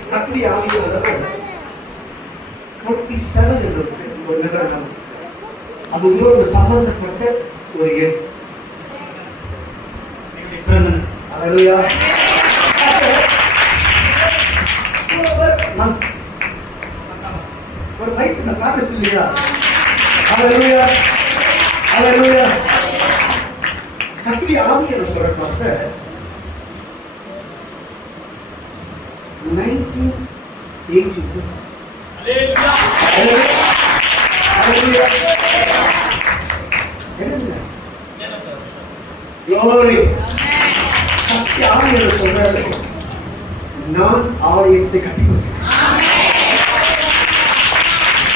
கர்த்தருடைய ஆவியானவர் 47 என்று ஒரு நிகழ்வு. அது ஒரு சம்பந்தப்பட்ட ஒரு எண். அல்லேலூயா. ஒரு லைட் இந்த காட்டஸ் இல்லையா? அல்லேலூயா. அல்லேலூயா. கர்த்தருடைய ஆவியானவர் சொல்ற பாஸ்டர் 1982. Hallelujah. என்னங்க? Glory. கர்த்தருடைய ஆவியானவர் சொல்றாரு, நான் ஆலயத்தை கட்டி கொடுக்கிறேன்.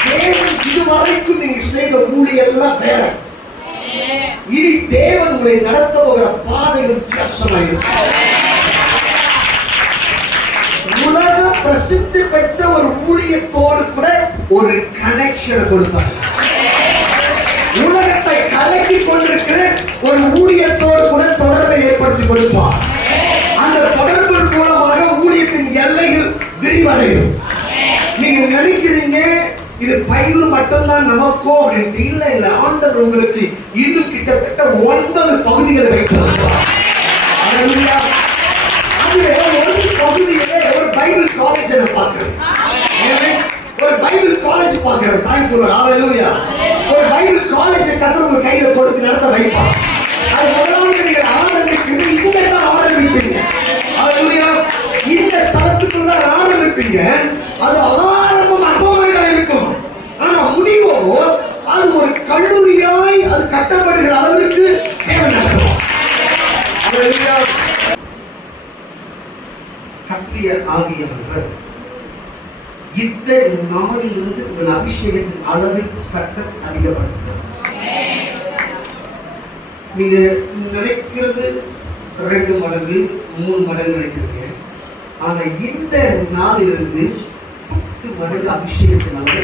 தேவன் இதுவரைக்கும் நீங்க செய்த ஊழியெல்லாம் வேற. இனி தேவன் உங்களை நடத்த போகிற பாதைகள் வித்தியாசமாயிருக்கும். உலக பிரசித்தி பெற்ற ஒரு ஊழியத்தோடு கூட ஒரு கனெக்ஷன் கொடுத்தார். உலகத்தை கலக்கி கொண்டிருக்கிற ஒரு ஊழியத்தோடு கூட தொடர்பை ஏற்படுத்தி கொடுப்பார். அந்த தொடர்பு மூலமாக ஊழியத்தின் எல்லைகள் விரிவடையும். நீங்க நினைக்கிறீங்க இது பைபிள் மட்டும்தான் நமக்கோ அப்படின்னு. இல்ல, ஆண்டவர் உங்களுக்கு இன்னும் கிட்டத்தட்ட 9 பகுதிகளை வைத்திருக்கிறார். அது ஒரு பகுதியிலே ஒரு பைபிள் காலேஜ் பார்க்கிறேன். ஒரு பைபிள் காலேஜ் பார்க்கிறேன். ஹல்லேலூயா. ஒரு பைபிள் காலேஜ் கர்த்தர் உங்க கையில கொடுத்து நடத்த வைப்பார். அது முதலாவது நீங்கள் ஆரம்பிக்கிறது இங்க தான் ஆரம்பிப்பீங்க. ஹல்லேலூயா. இந்த ஸ்தலத்துக்குள்ள தான் ஆரம்பிப்பீங்க. அது ஆரம்பம் அற்பமாக இருக்கும். ஆனா முடிவோ அது ஒரு கல்லூரியாய் அது கட்டப்படுகிற அளவிற்கு தேவன் நடத்துவார். ஹல்லேலூயா. கர்த்தருடைய ஆவியானவர் இந்த நாளிலிருந்து உங்கள் அபிஷேகத்தின் அளவை கட்ட அதிகப்படுத்துகிறார். நீங்க நினைக்கிறது 2 மடங்கு 3 மடங்கு நினைக்கிறீங்க. ஆனா இந்த நாளிலிருந்து 10 மடங்கு அபிஷேகத்தின் அளவை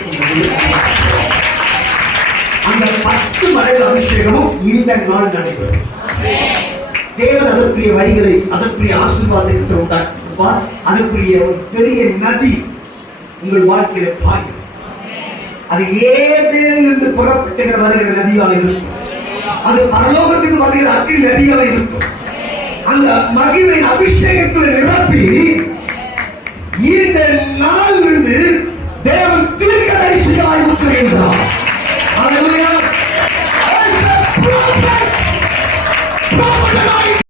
அந்த 10 மடங்கு அபிஷேகமும் இந்த நாள் நடைபெறும். தேவன் அதற்குரிய வழிகளை அதற்குரிய ஆசீர்வாதத்தை உண்டாக்குவார். அதற்குரிய ஒரு பெரிய நதி உங்கள் வாழ்க்கையில பாயும். அது ஏதேனிலிருந்து புறப்பட்டு வருகிற நதியாக இருக்கும். அது பரலோகத்துக்கு வருகிற அக்கினி நதியாக இருக்கும். அந்த மகிமையின் அபிஷேகத்தில் நிரப்பி இந்த நாளிலிருந்து தேவன் தீர்க்கதரிசியாய் உத்தரவிடுகிறார்.